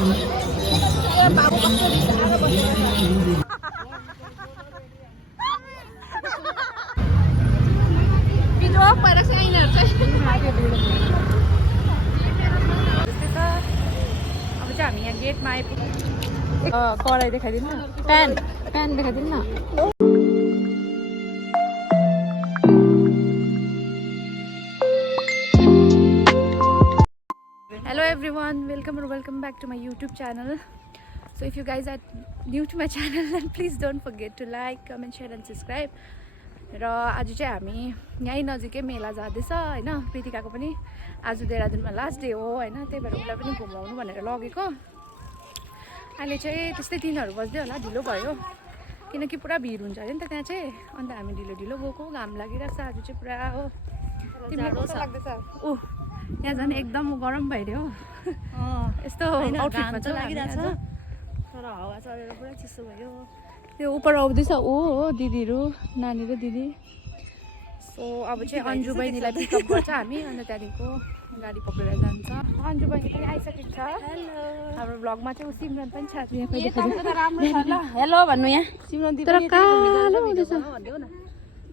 हामी यहाँ गेटमा आइपुग्यौँ। कराई देखाइदिनु न, प्यान देखाइदिनु न। Hello everyone, welcome back to my YouTube channel. So if you guys are new to my channel, then please don't forget to like, comment, share and subscribe. र आज चाहिँ हामी यहीँ नजिकै मेला जाँदैछ हैन। प्रीतिकाको पनि आज देहरादुनमा लास्ट डे हो हैन, त्यही भएर उसलाई पनि घुमाउनु भनेर लगेको। अहिले चाहिँ त्यस्तै 3 बज्दै होला, ढिलो भयो किनकि पुरा भिड हुन्छ अरे नि त त्यहाँ चाहिँ। अन्त हामी ढिलो गएको, घाम लागिरहेको छ आज चाहिँ पुरा हो। तिमीलाई कस्तो लाग्दैछ? ओ यहाँ झन् एकदम गरम भइदियो यस्तो आउटफिटमा चाहिँ लागिरहेछ, तर हावा चलेर पुरा चिसो भयो। त्यो ऊपर आउँदैछ ऊ हो दिदीहरू, नानी र दिदी। सो अब चाहिँ अन्जु बहिनीलाई पिकअप गर्छ हामी, अन्त त्यहाँदेखिको गाडी पक्रेर जान्छ। अन्जु बहिनी पनि आइसकेको छ। हाम्रो भ्लगमा चाहिँ सिमरन पनि छ। हेलो भन्नु यहाँ सिमरन दिदी तर कालो हुँदैछ।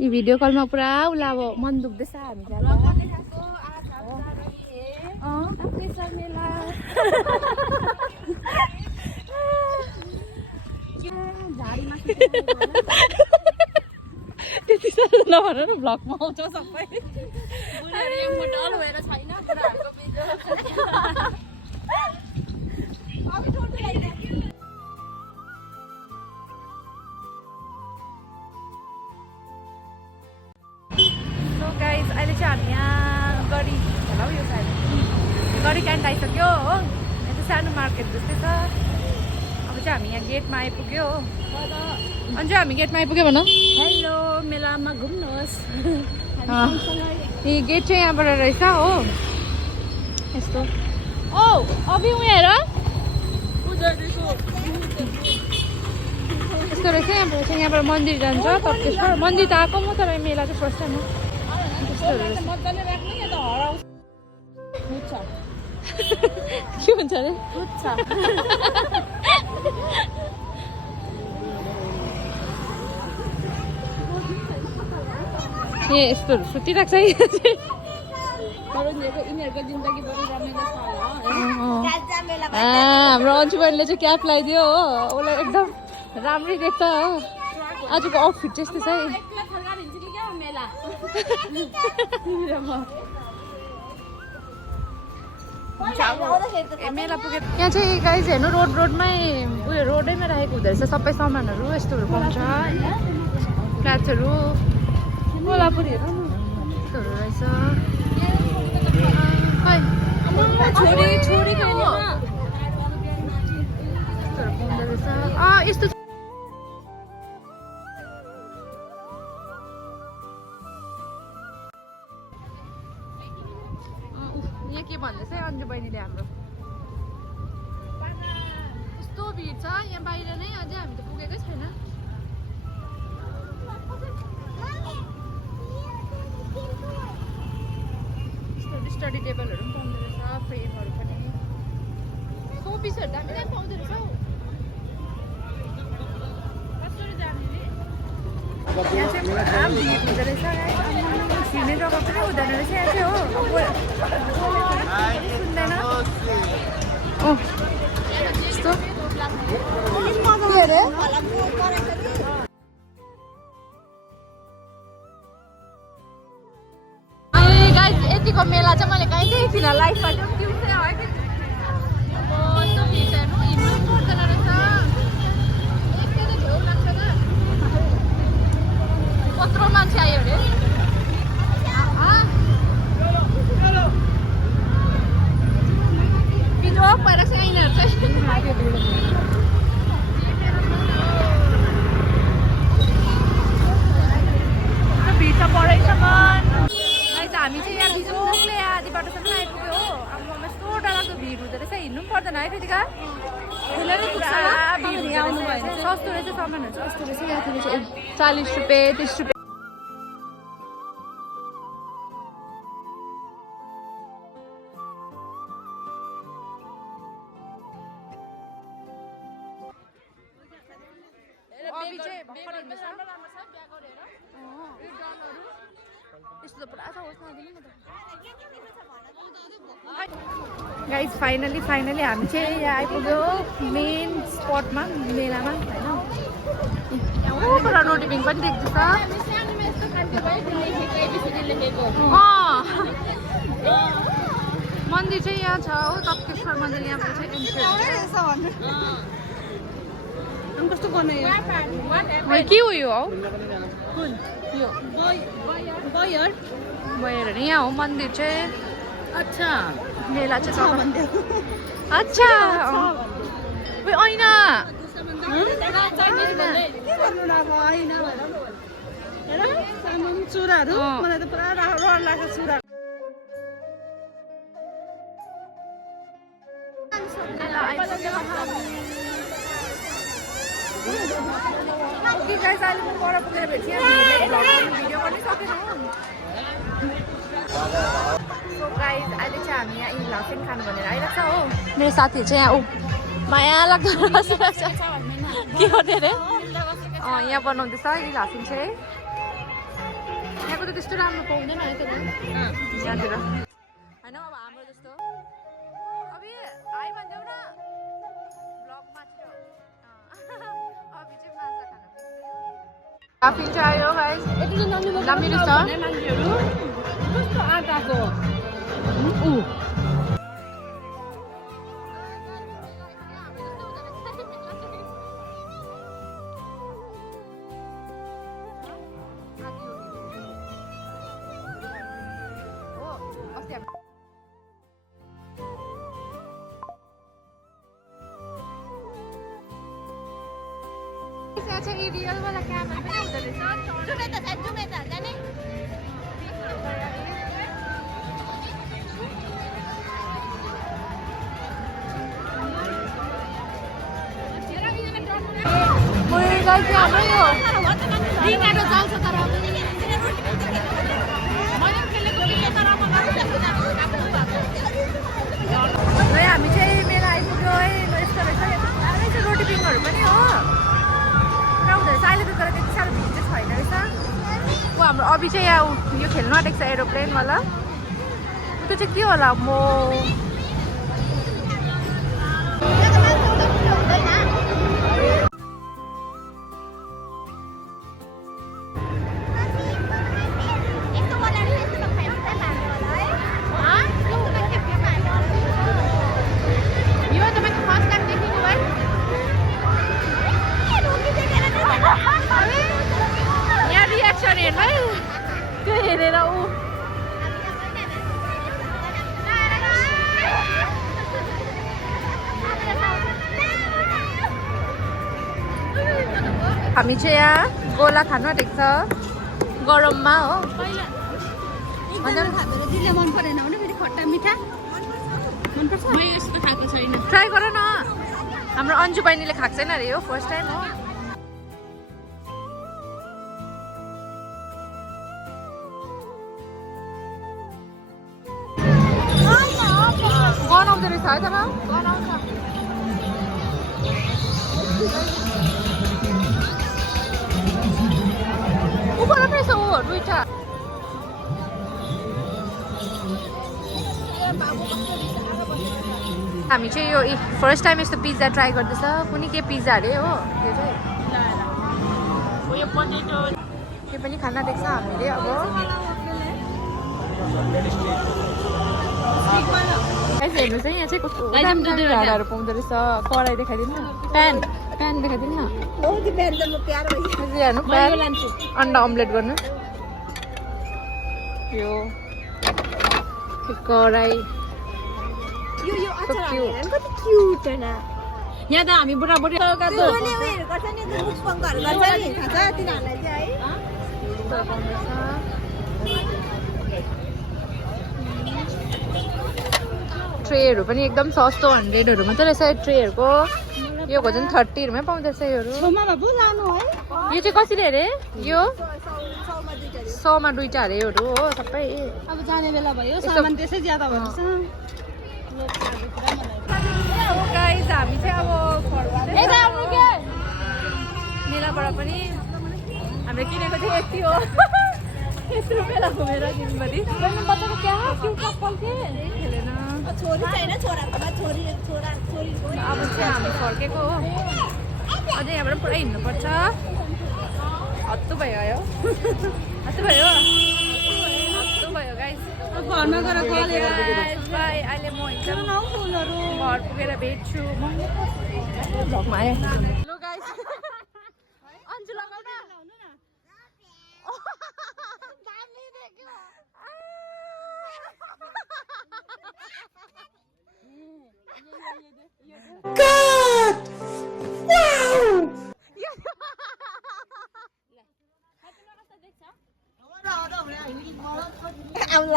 यी भिडियो कलमा पुरा उसलाई अब मन दुख्दैछ हामी जाँदा। त्यति साह्रो नभन न, भ्लगमा आउँछ सबै। सो गाइज अहिले चाहिँ हामी यहाँ गरी होला हौ, यो साइड गरी क्यान्ट आइसक्यो हो। यहाँ चाहिँ सानो मार्केट जस्तै छ। अब चाहिँ हामी यहाँ गेटमा आइपुग्यो हो। अन्जु हामी गेटमा आइपुग्यो भन। हेलो, मेलामा घुम्नुहोस्। यी गेट चाहिँ यहाँबाट रहेछ हो यस्तो। ओ अभि उयो हेर यस्तो रहेछ। यहाँबाट चाहिँ यहाँबाट मन्दिर जान्छ तप्केश्वर मन्दिर त आएको म, तर मेला चाहिँ फर्स्ट टाइम हो। के भन्छ अरे ए यस्तोहरू सुतिरहेको छ। हाम्रो अन्जु बहिनीले चाहिँ क्याप लगाइदियो हो, उसलाई एकदम राम्रै देख्छ हो। आजको आउटफिट चाहिँ यस्तै छ है। मेला पुगेर यहाँ चाहिँ गाइज हेर्नु रोडमै उयो रोडैमा राखेको हुँदो रहेछ सबै सामानहरू। यस्तोहरू पाउँछ होइन, प्लाट्सहरू कोल्हापुरीहरू यस्तोहरू रहेछ। यस्तोहरू पाउँदो रहेछ। यस्तो यहाँ के भन्दैछ अन्जु बहिनीले हाम्रो यस्तो भिड छ यहाँ बाहिर नै, अझै हामी त पुगेकै छैन। स्टडी टेबलहरू पनि पाउँदो रहेछ, फ्रेमहरू पनि, सोपिसहरू दामी दामी पाउँदो रहेछ हौ। यहाँ चाहिँ पुरा भिड हुँदो रहेछ, छिर्ने जग्गा पनि हुँदैन रहेछ यहाँ चाहिँ हो। सुन्दैन यस्तो यतिको मेला चाहिँ मैले कहीँ देखेको थिइनँ लाइफमा। त्यो चाहिँ है यस्तो भिड हेर्नु, हिँड्नु पर्दैन रहेछ। एकैचोटि झेउ लाग्छ त, कत्रो मान्छे आयो अरे। बिजोक भएर चाहिँ यिनीहरू चाहिँ भिड छ बढैसम्म। हामी चाहिँ यहाँ बिजोकले आधी बाटोसम्म आइपुग्यो हो। अब यस्तो डरलाग्दो भिड हुँदो रहेछ, हिँड्नु पनि पर्दैन है फेरिका। सस्तो रहेछ सामानहरू चाहिँ कस्तो रहेछ। यहाँ 40 रुपियाँ 30 रुपियाँ। अफर हुँदैछ यस्तो त पुरा छ होस् नदिनु न त गाइज फाइनली हामी चाहिँ यहाँ आइपुग्यो मेन स्पटमा मेलामा होइन पर रोटी पनि देख्दैछ मन्दिर चाहिँ यहाँ छ हो तप्केश्वर मन्दिर यहाँबाट चाहिँ कस्तो गर्ने के हो यो हौ कुन यो बयर भयो अरे यहाँ हो मन्दिर चाहिँ अच्छा मेला चाहिँ अच्छा ऐना चुराहरू मलाई त पुरा रहर लाग्छ चुरा ओके गाइस अहिले म पर पुगेर भेट्छु भिडियो पनि सकेन सो गाइस अहिले चाहिँ हामी यहाँ इलाफिन खानु भनेर आइरहेको छ हो मेरो साथीहरू चाहिँ यहाँ माया लाग्दो बसिरहेको छ के गर्ने अरे यहाँ बनाउँदैछ इलाफिन चाहिँ यहाँको त त्यस्तो राम्रो पाउँदैन है त यहाँतिर होइन अब हाम्रो जस्तो अब आइ भनिदेऊ न ब्लगमा चाहिँ अभि चाहिँ माछा खानु इलाफिन चाहिँ आयो गाइस दामी रहेछ मान्छेहरू कस्तो आँटाको चाहिँ रियल वाला क्यामेरा पनि हुँदो रहेछ जुमे त जाने हाम्रै हो हामी चाहिँ मेला आइपुग्यो है यस्तो रहेछ रोटी पिङहरू पनि हो पुरा हुँदो रहेछ अहिले त तर त्यति साह्रो भिड चाहिँ छैन रहेछ ऊ हाम्रो अभि चाहिँ यहाँ यो खेल्नु आँटेको छ एरोप्लेनवाला त्यो चाहिँ के होला म त्यो हेरेर ऊ हामी चाहिँ यहाँ गोला खानु आँटेको छ गरममा हो मन परेन भने फेरि खट्टा मिठा मनपर्छ म यस्तो खाएको छैन ट्राई गर न हाम्रो अन्जु बहिनीले खाएको छैन अरे यो फर्स्ट टाइम हो गनाउँदो रहेछ है तर गनाउँछ उपर रहेछ ऊ दुइटा हामी चाहिँ यो फर्स्ट टाइम यस्तो पिज्जा ट्राई गर्दैछ कुनै के पिज्जा अरे हो त्यो चाहिँ यो पनि खाना देख्छ हामीले अब हेर्नुहोस् है यहाँ चाहिँ कस्तो भाँडाहरू पाउँदो रहेछ कराई देखाइदिनु न प्यान देखाइदिनु न हेर्नु प्यान अन्डा अम्लेट गर्नु यो कराई यहाँ त हामी बुढाबुढी ट्रेहरू पनि एकदम सस्तो 100हरू मात्रै रहेछ ट्रेहरूको यो झन् 30हरूमै पाउँदैछ योहरू यो चाहिँ कसरी अरे यो 100मा दुईटा अरे योहरू हो सबै अब जाने बेला भयो सामान त्यसै ज्यादा भन्छ गाइस हामी चाहिँ अब मेलाबाट पनि हामीले किनेको चाहिँ यति हो यत्रो बेला घुमेर दिनभरि बच्चाको क्या क्यु कपाल खेलेन छोरी छैन छोराकोमा छोरी छोरा छोरी अब चाहिँ हामी फर्केको हो अझै यहाँबाट पुरा हिँड्नुपर्छ हत्तु भयो हत्तु भयो गाइस घरमा गएर कलेर बाई अहिले म एकदम घर पुगेर भेट्छु भ्लगमा आएँ हेलो गाइस अन्जु लगाउ न दामी देख्यो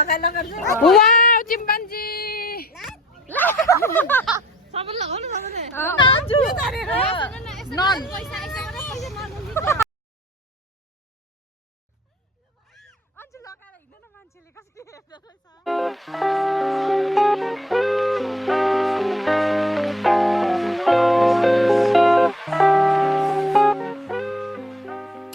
वाउ चिम्पान्जी सबैले लगाउनु सबैले नन अन्जु लगाएर हिँड्न न मान्छेले कसरी हेर्दो रहेछ